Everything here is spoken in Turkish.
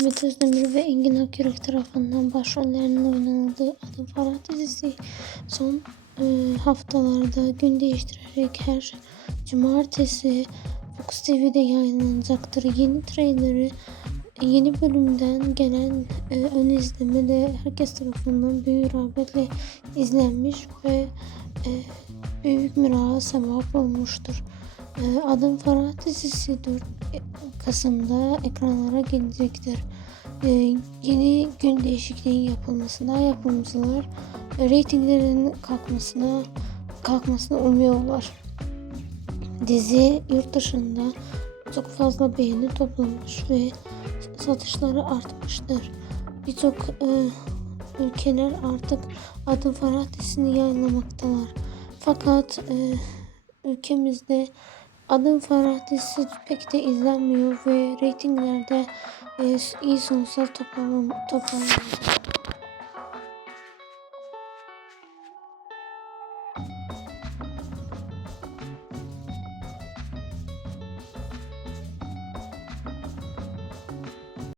Demet Özdemir ve Engin Akyürek tarafından başrollerinin oynanıldığı Adım Farah dizisi son e, haftalarda gün değiştirerek her cumartesi Fox TV'de yayınlanacaktır. Yeni trailerı yeni bölümden gelen e, ön izleme de herkes tarafından büyük rağbetle izlenmiş ve e, büyük mürah sebep olmuştur. E, Adım Farah dizisi 4 Kasım'da ekranlara gelecektir. E, yeni gün değişikliği yapılmasına yapımcılar e, reytinglerin kalkmasına kalkmasını umuyorlar. Dizi yurt dışında çok fazla beğeni toplamış ve satışları artmıştır. Birçok e, ülkeler artık Adım Farah dizisini yayınlamaktalar. Fakat e, ülkemizde Adım Farah dizisi pek de izlenmiyor ve reytinglerde e, iyi sonuçlar toplam toplanmıyor.